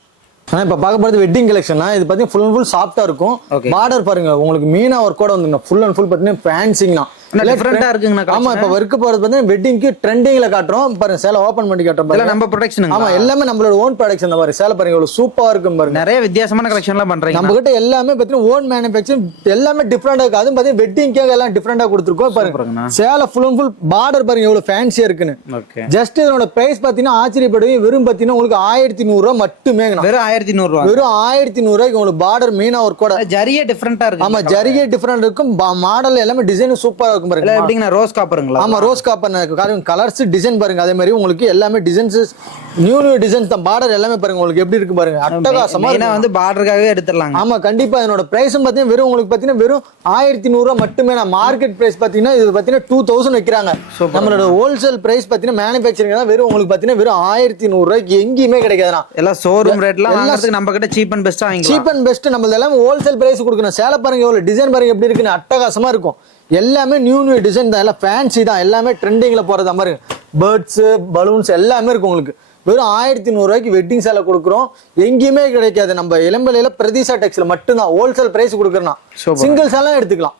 ஆனால் இப்போ பார்க்க போகிறது வெட்டிங் கலெக்ஷனா. இது பார்த்தீங்கன்னா ஃபுல் அண்ட் ஃபுல் சாஃப்டாக இருக்கும். பார்டர் பாருங்க உங்களுக்கு மீனா ஒர்க்கோட வந்துங்க. ஃபுல் அண்ட் ஃபுல் பார்த்தீங்கன்னா ஃபேன்சிங்னா டிஃபரெண்டா இருக்குங்க. ஆமா இப்போ ஒர்க் போறது பார்த்தீங்கன்னா வெட்டிங்க்கு ட்ரெண்டிங்ல காட்டுறோம் பாருங்க. சேலை ஓபன் பண்ணி காட்டுறோம் பாருங்க. நம்ம ப்ரொடக்ஷன். ஆமா எல்லாமே நம்மளோட ஓன் ப்ரொடக்ஷன் தான் பாருங்க. சேலை பாருங்க எவ்வளவு சூப்பரா இருக்கும் பாருங்க. நிறைய வித்தியாசமான கலெக்ஷன்லாம் பண்றீங்க. நம்ம கிட்ட எல்லாமே பார்த்தீங்கன்னா ஓன் மேனுஃபேக்சரிங் எல்லாமே டிஃபரெண்டா இருக்கு. அதுவும் பார்த்தீங்கன்னா வெட்டிங்காக எல்லாம் டிஃபரெண்டா கொடுத்துருக்கோம் பாருங்க. சேலை ஃபுல் அண்ட் ஃபுல் பார்டர் பாருங்க எவ்வளவு ஃபேன்சியா இருக்குன்னு. ஜஸ்ட் இதோட பிரைஸ் பார்த்தீங்கன்னா ஆச்சரியப்படுவீங்க. வெறும் பார்த்தீங்கன்னா உங்களுக்கு 1100 ரூபாய் மட்டுமே. வெறும் 1100 ரூபாய். வெறும் 1100 ரூபாய்க்கு உங்களுக்கு பார்டர் மீனா ஒர்க்கோட. ஜரியே டிஃபரெண்டா இருக்கு. ஆமா ஜரியே டிஃபரெண்ட் இருக்கும். மாடல் எல்லாமே டிசைன் சூப்பரா இருக்கும் பாருங்க. எப்படிங்க ரோஸ் காப்பருங்களா? ஆமா ரோஸ் காப்பர் கலர்ஸ் டிசைன் பாருங்க. அதே மாதிரி உங்களுக்கு எல்லாமே டிசைன்ஸ் நியூ டிசைன்ஸ் தான். பார்டர் எல்லாமே பாருங்க உங்களுக்கு எப்படி இருக்கு பாருங்க. அட்டகாசமா ஏன்னா வந்து பார்டருக்காகவே எடுத்துடலாம். ஆமா கண்டிப்பா. இதனோட பிரைஸும் பாத்தீங்கன்னா வெறும் உங்களுக்கு பாத்தீங்கன்னா வெறும் 1100 ரூபாய் மட்டுமே. நான் மார்க்கெட் பிரைஸ் பாத்தீங்கன்னா இது பாத்தீங்கன்னா 2000 வைக்கிறாங்க. நம்மளோட ஹோல்சேல் பிரைஸ் பாத்தீங்கன்னா மேனுஃபேக்சரிங் தான் வெறும் உங்களுக்கு பாத்தீங்கன்னா வெறும் 1100 ரூபாய்க்கு எங்கேயுமே கிடைக்காதுனா. எல்லாம் ஷோரூம் ரேட்ல வாங்குறதுக்கு நம்ம கிட்ட சீப் அண்ட் பெஸ்டா வாங்கிக்கலாம். சீப் அண்ட் பெஸ்ட் நம்ம எல்லாம் ஹோல்சேல் பிரைஸ் கொடுக்கணும். சேலை பாருங்க எவ்வளவு டிசைன் பாருங்க எப்படி இருக்குன்னு அட்டகாசமா இருக்கும். எல்லாமே நியூ டிசைன் தான். எல்லாம் ஃபேன்சி தான். எல்லாமே ட்ரெண்டிங்ல போறது மாதிரி பேர்ட்ஸ் பலூன்ஸ் எல்லாமே இருக்கும் உங்களுக்கு. வெறும் 1100 ரூபாய்க்கு வெட்டிங் சேலை கொடுக்குறோம். எங்கேயுமே கிடைக்காது. நம்ம இளம்பலையில பிரதிஷா டெக்ஸ்ல மட்டும்தான் ஹோல்சேல் பிரைஸ் கொடுக்குறோம். சிங்கிள் சேலை எடுத்துக்கலாம்.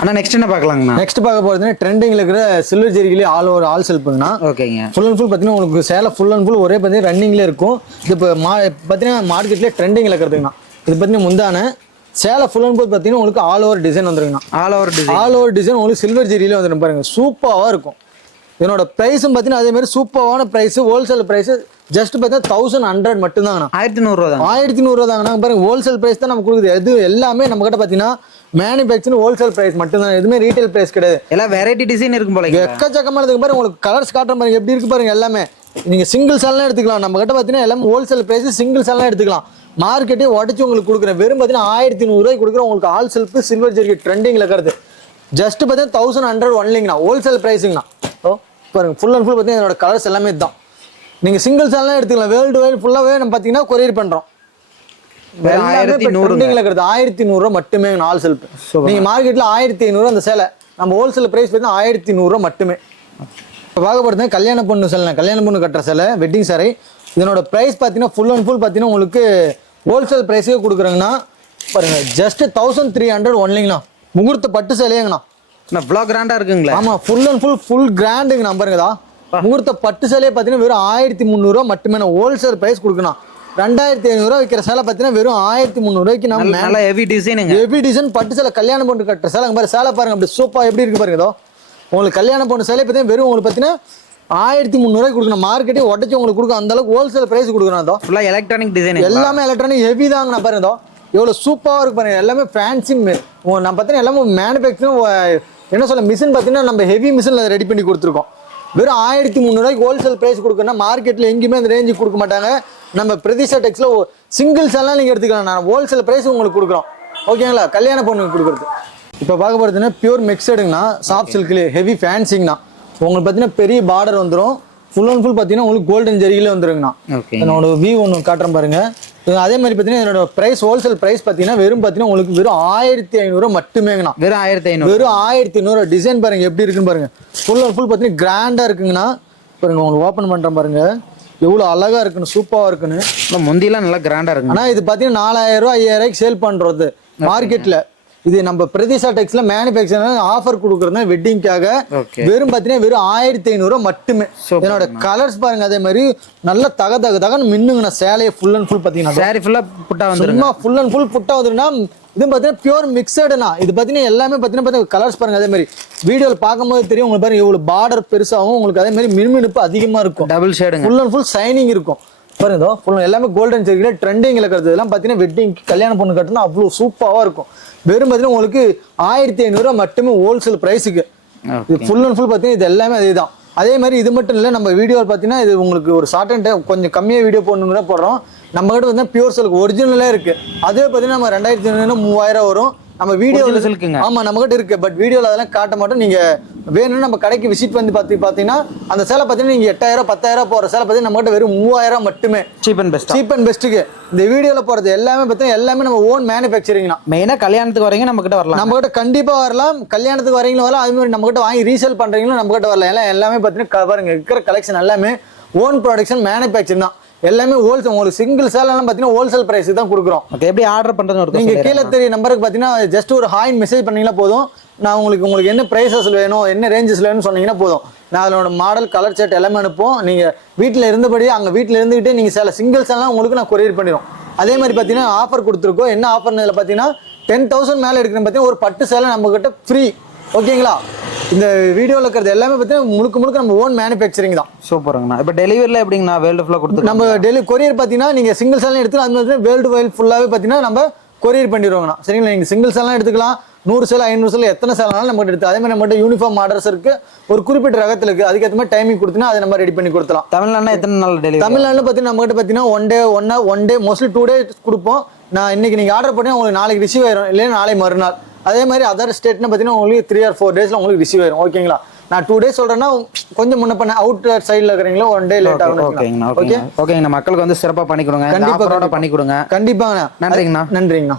ஆனா நெக்ஸ்ட் என்ன பார்க்கலாங்கண்ணா? நெக்ஸ்ட் பார்க்க போறது ட்ரெண்டிங்ல இருக்கிற சில்வர் ஜெரிகிலே ஆல் ஓவர் ஆல் செல்ஃப்னா. ஓகேங்க. ஃபுல் அண்ட் ஃபுல் பார்த்தீங்கன்னா உங்களுக்கு சேலை ஃபுல் அண்ட் ஃபுல் ஒரே பார்த்தீங்கன்னா ரன்னிங்ல இருக்கும். இது இப்போ பார்த்தீங்கன்னா மார்க்கெட்லேயே ட்ரெண்டிங்ல இருக்கிறதுங்கண்ணா. இது பார்த்தீங்கன்னா முந்தான சேலை ஃபுல் அண்ட் ஃபுல் பார்த்தீங்கன்னா உங்களுக்கு ஆல் ஓவர் டிசைன் வந்துருங்கண்ணா. ஆல் ஓவர் டிசைன் உங்களுக்கு சில்வர் ஜெரியிலே வந்துடும் பாருங்க. சூப்பராக இருக்கும். இதனோட ப்ரைஸும் பார்த்தீங்கன்னா அதே மாதிரி சூப்பரான ப்ரைஸ். ஹோல்சேல் ப்ரைஸ் ஜஸ்ட் பார்த்தீங்கன்னா 1100 மட்டும்தாங்கண்ணா. 1100 ரூபா தான். 1100 ரூபா தாங்கண்ணா. பாருங்க ஹோல்சேல் ப்ரைஸ் தான் நம்ம கொடுக்குது. எது எல்லாமே நம்ம கிட்ட பார்த்தீங்கன்னா மேனுஃபேக்சரிங் ஹோல்சேல் பிரைஸ் மட்டும் தான். எதுவுமே ரீட்டைல் பிரைஸ் கிடையாது. எல்லாம் வெரைட்டி டிசைன் இருக்கும் போல. எக்கச்சக்கமானதுக்கு பாருங்க உங்களுக்கு கலர்ஸ் காட்டுற பாருங்க எப்படி இருக்கு பாருங்க. எல்லாமே நீங்க சிங்கிள் சேல்லாம் எடுத்துக்கலாம். நம்ம கிட்ட பார்த்தீங்கன்னா எல்லாமே ஹோல்சேல் பிரைஸ் சிங்கிள் சேல்லாம் எடுத்துக்கலாம். மார்க்கெட்டே உடச்சு உங்களுக்கு கொடுக்குறேன். வெறும் பார்த்தீங்கன்னா 1100 ரூபாய்க்கு கொடுக்குறேன் உங்களுக்கு. ஆல் செல்ஃப் சில்வர் ஜெரி ட்ரெண்டிங்ல இருக்கிறது ஜஸ்ட் பார்த்தீங்கன்னா 1100 ஒன்லிங்கண்ணா. ஹோல்சேல் பிரைஸுங்கண்ணா. பாருங்க ஃபுல் அண்ட் ஃபுல் பார்த்தீங்கன்னா என்னோட கலர்ஸ் எல்லாமே தான். நீங்க சிங்கிள் சேல்லாம் எடுத்துக்கலாம். வேர்ல்டு வைட் ஃபுல்லாவே நம்ம பார்த்தீங்கன்னா கொரியர் பண்றோம். 1100 ரூபாய் மட்டுமே ஆல் செல்ஃப். நீங்க மார்க்கெட்ல 1500 அந்த சேலை. நம்ம ஹோல்சேல் பிரைஸ் பார்த்தீங்கன்னா 1100 ரூபாய் மட்டுமே. இப்போ பார்க்க போறது கல்யாண பொண்ணு சேலை. கல்யாண பொண்ணு கட்டுற சேலை வெட்டிங் சாரி. இதனோட பிரைஸ் பார்த்தீங்கன்னா ஃபுல் அண்ட் ஃபுல் பார்த்தீங்கன்னா உங்களுக்கு ஹோல்சேல் பிரைஸே கொடுக்குறாங்கன்னா பாருங்க ஜஸ்ட் 1300 ஒன்லிங்கண்ணா. முகூர்த்த பட்டு சேலையாங்கண்ணா. இவ்வளோ கிராண்டா இருக்குங்களா? ஆமா ஃபுல் அண்ட் ஃபுல் கிராண்டுங்கண்ணா. பாருங்கதா முகூர்த்த பட்டு சேலையை பார்த்தீங்கன்னா வெறும் 1300 ரூபாய் மட்டுமே. ஹோல்சேல் பிரைஸ் கொடுக்கணும். 2500 ரூபாய் விற்கிற சேலை பார்த்தீங்கன்னா வெறும் 1300 ரூபாய்க்கு நம்ம நல்லா ஹெவி டிசைன் பட்டு சேலை கல்யாணம் பண்ணி கட்டுற சேலை பாருங்க. சேலை பாருங்க அப்படி சூப்பா எப்படி இருக்கு பாருங்க. உங்களுக்கு கல்யாண பொண்ணு சேலை பார்த்தீங்கன்னா வெறும் உங்களுக்கு பார்த்தீங்கன்னா 1300 கொடுக்கணும். மார்க்கெட்டே உடச்சி உங்களுக்கு கொடுக்கும் அந்த அளவுக்கு ஹோல்சேல் பிரைஸ் கொடுக்கணும். அதோ ஃபுல்லாக எலக்ட்ரானிக் டிசைன் எல்லாமே எலக்ட்ரானிக் ஹெவி தாங்க. நான் பாருங்க எவ்வளோ சூப்பராக இருக்கு பாருங்க. எல்லாமே ஃபேன்சி நான் பார்த்தீங்கன்னா எல்லாமே மேனுஃபேக்சரிங் என்ன சொல்ல மிஷின் பார்த்தீங்கன்னா நம்ம ஹெவி மிஷினில் ரெடி பண்ணி கொடுத்துருக்கோம். வெறும் 1300 ஹோல்சேல் ப்ரைஸ் கொடுக்கணும். மார்க்கெட்டில் எங்கேயுமே அந்த ரேஞ்சுக்கு கொடுக்க மாட்டாங்க. நம்ம பிரதிஷா டெக்ஸில் சிங்கிள்ஸ் எல்லாம் நீங்கள் எடுத்துக்கலாம். நான் ஹோல்சேல் ப்ரைஸ் உங்களுக்கு கொடுக்குறோம். ஓகேங்களா? கல்யாண பொண்ணுக்கு கொடுக்குறது. இப்போ பார்க்க போகிறதுன்னா பியூர் மிக்சடுங்கண்ணா, சாஃப்ட் சில்க்லேயே ஹெவி ஃபேன்சிங்கண்ணா. உங்களுக்கு பார்த்தீங்கன்னா பெரிய பார்டர் வந்துடும். ஃபுல் அண்ட் ஃபுல் பார்த்தீங்கன்னா உங்களுக்கு கோல்டன் ஜெரியிலே வந்துருங்கண்ணா. என்னோட வியூ ஒன்று காட்டுறேன் பாருங்க. அதே மாதிரி பார்த்தீங்கன்னா என்னோட ப்ரைஸ் ஹோல்சேல் ப்ரைஸ் பார்த்தீங்கன்னா வெறும் பார்த்தீங்கன்னா உங்களுக்கு வெறும் 1500 மட்டுமேங்கண்ணா. வெறும் 1500. வெறும் 1500. டிசைன் பாருங்க எப்படி இருக்குன்னு பாருங்க. ஃபுல் அண்ட் ஃபுல் பார்த்தீங்கன்னா கிராண்டாக இருக்குங்கண்ணா. பாருங்க உங்களுக்கு ஓப்பன் பண்ணுறேன் பாருங்க எவ்வளோ அழகா இருக்குன்னு, சூப்பராக இருக்குன்னு. முந்திலாம் நல்லா கிராண்டாக இருக்கு. ஆனால் இது பார்த்தீங்கன்னா 4000 5000 சேல் பண்ணுறது மார்க்கெட்டில். இது நம்ம பிரதிஷா டெக்ஸ்ல மேனுஃபேக்சர் ஆஃபர் கொடுக்குறது வெட்டிங்காக. வெறும் பார்த்தீங்கன்னா வெறும் 1500 மட்டுமே. என்னோட கலர்ஸ் பாருங்க அதே மாதிரி நல்ல தகன்னு மின்னுங்கண்ணா. சேலையை ஃபுல் அண்ட் ஃபுல் பார்த்தீங்கன்னா சாரி ஃபுல்லா புட்டா வந்துரும். ஃபுல் அண்ட் ஃபுல் புட்டா வந்துருன்னா இது பார்த்தீங்கன்னா பியூர் மிக்சடுனா. இது பார்த்தீங்கன்னா எல்லாமே பார்த்தீங்கன்னா கலர்ஸ் பாருங்க அதே மாதிரி வீடியோவில் பார்க்கும்போது தெரியும் உங்களுக்கு பாருங்க எவ்வளவு பார்டர் பெருசாகவும் உங்களுக்கு அதே மாதிரி மினுமினுப்பு அதிகமாக இருக்கும். டபுள் ஷேடுங்க. ஃபுல் அண்ட் ஃபுல் ஷைனிங் இருக்கும் பாருங்க. ஃபுல் எல்லாமே கோல்டன் ஜெரியில ட்ரெண்டிங்ல இருக்கிறது இதெல்லாம் பார்த்தீங்கன்னா வெட்டிங் கல்யாண பொண்ணு கட்டினா அவ்வளோ சூப்பராக இருக்கும். வெறும் பார்த்தீங்கன்னா உங்களுக்கு 1500 மட்டுமே ஹோல்சேல் ப்ரைஸுக்கு. இது ஃபுல் அண்ட் ஃபுல் பார்த்தீங்கன்னா இது எல்லாமே அதே தான். அதே மாதிரி இது மட்டும் இல்லை, நம்ம வீடியோவில் பார்த்தீங்கன்னா இது உங்களுக்கு ஒரு ஷார்ட் அண்ட் கொஞ்சம் கம்மியாக வீடியோ போடணுங்கிற போடுறோம். நம்ம கிட்ட வந்து பியூர் சில்க் ஒரிஜினலே இருக்கு. அதே பார்த்தீங்கன்னா நம்ம 2500 3000 வரும். நம்ம வீடியோவில் சில்க்குங்க. ஆமா நம்ம கிட்ட இருக்கு. பட் வீடியோவில் அதெல்லாம் காட்ட மாட்டோம். நீங்க வேணும்னு நம்ம கடைக்கு விசிட் வந்து பார்த்தீங்கன்னா அந்த சேலை பார்த்தீங்கன்னா நீங்க 8000 10,000 போற சேலை பார்த்தீங்கன்னா நம்ம கிட்ட வெறும் 3000 மட்டுமே. சீப் அண்ட் பெஸ்ட்டுக்கு இந்த வீடியோவில் போறது எல்லாமே பார்த்தீங்கன்னா எல்லாமே நம்ம ஓன் மேனுஃபேக்சரிங் தான். மெயினாக கல்யாணத்துக்கு வரீங்க நம்ம கிட்ட வரலாம். நம்ம கிட்ட கண்டிப்பா வரலாம். கல்யாணத்துக்கு வரீங்களும் வரலாம். அது மாதிரி நம்ம கிட்ட வாங்கி ரீசேல் பண்றீங்களும் நம்ம கிட்ட வரலாம். எல்லாம் எல்லாமே பார்த்தீங்கன்னா பாருங்க இருக்கிற கலெக்ஷன் எல்லாமே ஓன் ப்ரொடக்ஷன் மேனுஃபேக்சரிங் தான். எல்லாமே ஹோல்சேல். உங்களுக்கு சிங்கிள் சேலாம் பார்த்தீங்கன்னா ஹோல்சேல் பிரைஸ் தான் கொடுக்குறோம். எப்படி ஆர்டர் பண்றது நீங்க கீழே தெரிய நம்பருக்கு பார்த்தீங்கன்னா ஜஸ்ட் ஒரு ஹாய் மெசேஜ் பண்ணீங்கன்னா போதும். நான் உங்களுக்கு என்ன பிரைஸஸ் வேணும் என்ன ரேஞ்சஸ் வேணும்னு சொன்னீங்கன்னா போதும். நான் அதோட மாடல் கலர் செட் எல்லாமே அனுப்புவோம். நீங்க வீட்டில் இருந்தபடியே அங்கே வீட்டில் இருந்துகிட்டே நீங்க சில சிங்கிள்ஸ் எல்லாம் உங்களுக்கு நான் கொரியர் பண்ணிடுவோம். அதே மாதிரி பார்த்தீங்கன்னா ஆஃபர் கொடுத்துருக்கோம். என்ன ஆஃபர்னு இதில் பார்த்தீங்கன்னா 10,000 மேலே எடுக்கிறேன் பார்த்தீங்கன்னா ஒரு பட்டு சேலை நம்ம கிட்ட ஃப்ரீ. ஓகேங்களா? இந்த வீடியோவில் இருக்கிறது எல்லாமே பார்த்தீங்கன்னா முழுக்க நம்ம ஓன் மேனுஃபேக்சரிங் தான். சூப்பருங்கண்ணா. இப்போ டெலிவரியில் எப்படிங்கண்ணா? வேர்ல்டு ஃபுல்லாக கொடுத்து நம்ம கொரியர் பார்த்தீங்கன்னா நீங்கள் சிங்கிள்ஸ் எல்லாம் எடுத்து அது மாதிரி வேர்ல்டு வைல்டு ஃபுல்லாகவே பார்த்தீங்கன்னா நம்ம கொரியர் பண்ணிடுவோங்கண்ணா. சரிங்களா? நீங்கள் சிங்கிள்ஸ் எல்லாம் எடுத்துக்கலாம். 100 சேலை 500 சேலை எத்தனை சேலைனாலும் நம்ம எடுத்து அதே மாதிரி நம்மகிட்ட யூனிஃபார்ம் ஆர்டர்ஸ் இருக்கு. ஒரு குறிப்பிட்ட ரகத்தில் இருக்கு. அதுக்கேற்ற மாதிரி டைமிங் கொடுத்தீங்கன்னா அதை நம்ம ரெடி பண்ணி கொடுத்தலாம். தமிழ்நாடுனா எத்தனை நாள் டெலிவரி? தமிழ்நாடுல பார்த்தீங்கன்னா நம்மகிட்ட பார்த்தீங்கன்னா ஒன் டே மோஸ்ட்லி 2 days கொடுப்போம். நான் இன்னைக்கு நீங்கள் ஆர்டர் பண்ணி உங்களுக்கு நாளைக்கு ரிசீவ் ஆயிரும், இல்லைன்னா நாளை மறுநாள். அதே மாதிரி அதர் ஸ்டேட்னா பார்த்தீங்கன்னா உங்களுக்கு 3 or 4 days உங்களுக்கு ரிசீவ் ஆயிரும். ஓகேங்களா? நான் 2 days சொல்றேன்னா கொஞ்சம் முன்ன பண்ண அவுட் சைடில் இருக்கிறீங்களோ 1 day லேட் ஆகும். ஓகேங்கண்ணா. மக்களுக்கு வந்து சிறப்பாக பண்ணி கொடுங்க. கண்டிப்பாக பண்ணி கொடுங்க. கண்டிப்பாங்கண்ணா. நன்றிங்கண்ணா. நன்றிங்கண்ணா.